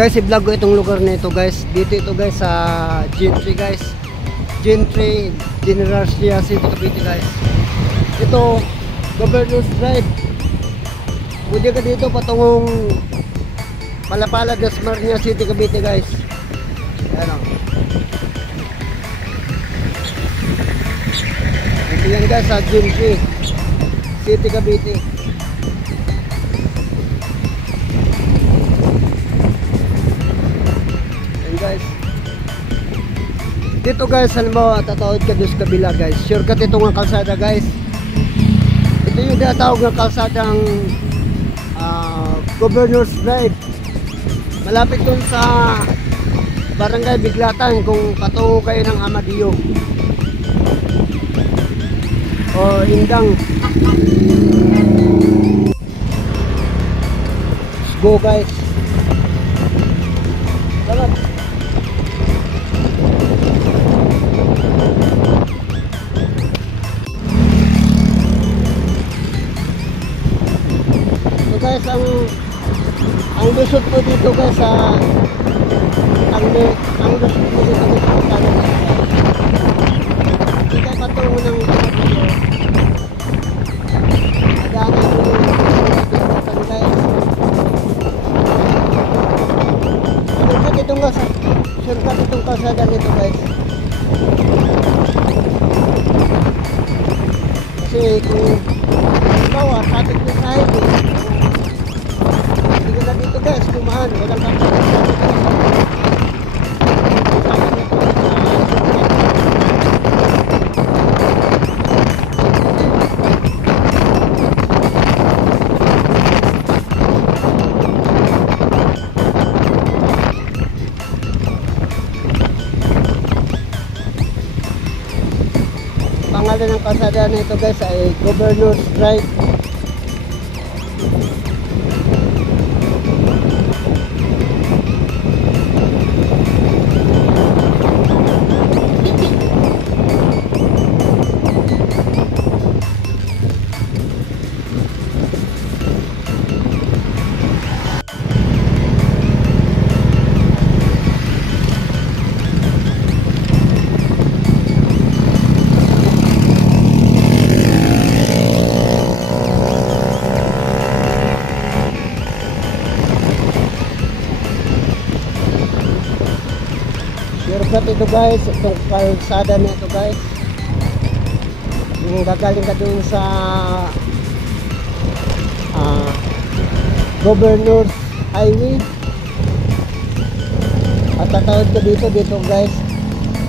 Guys, i-vlog ko itong lugar na ito guys. Dito ito guys sa Gentry guys. Gentry, General Trias City, Cavite guys. Ito, Governor's Drive. Pwede ka dito patungong Palapala, Dasmariñas City, Cavite guys. Ayan o. Ito yan guys sa Gentry City, Cavite. Guys, dito guys, halimbawa tatawid ka doon sa kabila guys, shortcut ito nga kalsada guys. Ito yung tinatawag nga kalsadang Governor's Drive, malapit doon sa Barangay Biglatan kung patungo kayo ng Amadeo o Indang. Let's go guys. Salamat. Guys, ang lusot po dito guys sa ang lusot po dito sa kanan guys. Hindi patungo ng video. Daanan po dito guys. Shortcut itong guys. Shortcut itong kalsada nito guys. Kasi kung bawa traffic na sa highway, hindi ka na dito guys, kumahan, walang kapatid. Pangalan ng kalsada na ito guys ay Governor's Drive. Shortcut ito guys, itong kalsada na ito guys. Yung gagaling ka dun sa Governor's Highway at tatawid ka dito guys,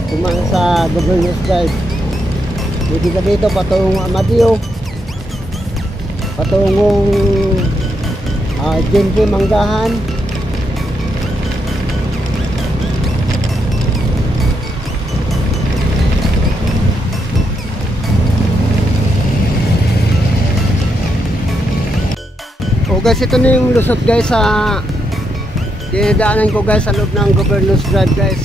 dumaan sa Governor's Drive. Pwede ka dito patungong Amadeo, patungong Gentry, Manggahan. O guys, ito na yung lusot guys sa dinadaanan ko guys sa loob ng Governor's Drive guys.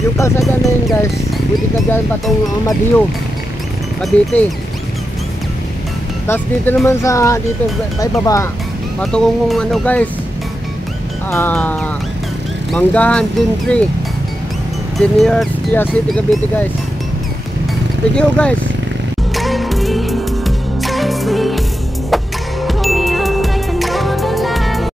Yung kalsada na yun guys, pwede ka dyan patong Amadeo, Cavite. Tapos dito naman sa dito tayo baba, patungong ano guys, Manggahan, Gentry, General Trias City, Cavite guys. Thank you guys.